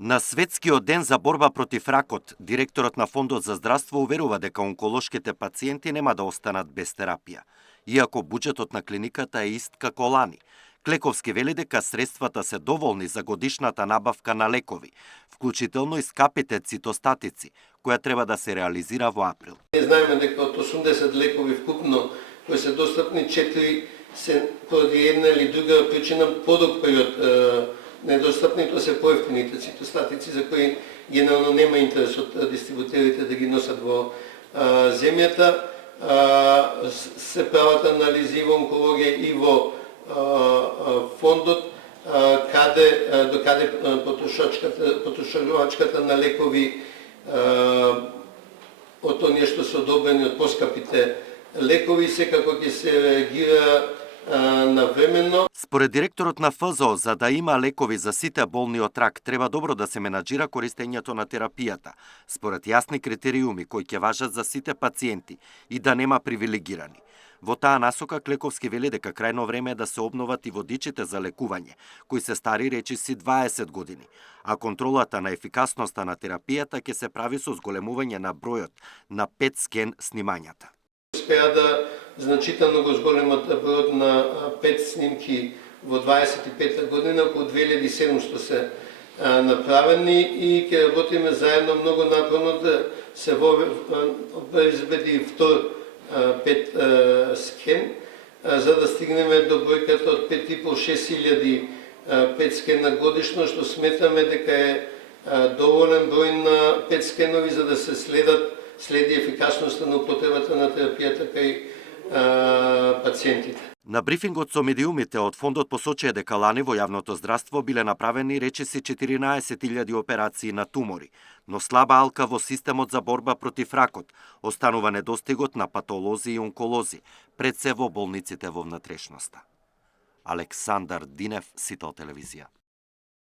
На Светскиот ден за борба против ракот, директорот на Фондот за здравство уверува дека онколошките пациенти нема да останат без терапија, иако буџетот на клиниката е ист како лани. Клековски вели дека средствата се доволни за годишната набавка на лекови, вклучително и скапите цитостатици, која треба да се реализира во април. Знаеме дека од 80 лекови вкупно кои се достапни, 4 се поради една или друга причина подолг период недостапни, тоа се поевтините цитостатици за кои генерално нема интерес од дистрибутерите да ги носат во земјата. Се прават анализи во онкологија и во фондот до каде потрошувачката на лекови од оние што се одобрени од поскапите лекови секако ќе се реагира навременно. Според директорот на ФЗО, за да има лекови за сите болни од рак, треба добро да се менаџира користењето на терапијата, според јасни критериуми кои ќе важат за сите пациенти и да нема привилегирани. Во таа насока Клековски вели дека крајно време е да се обноват и водичите за лекување, кои се стари речиси 20 години, а контролата на ефикасноста на терапијата ќе се прави со зголемување на бројот на PET скен снимањата. Успеа да значително го зголемат бројот на PET снимки во 25 година, околу 2700 се направени и ќе работиме заедно многу напорно да се произведи втор PET скен, за да стигнеме до бројката од 5.500-6 илјади PET скена годишно, што сметаме дека е доволен број на PET скенови за да се следи ефикасноста на употребата на терапијата кај пациентите. На брифингот со медиумите од фондот посочија дека лани во јавното здравство биле направени речиси 14.000 операции на тумори, но слаба алка во системот за борба против ракот останува недостигот на патолози и онколози, пред се во болниците во внатрешноста. Александар Динев, Сител телевизија.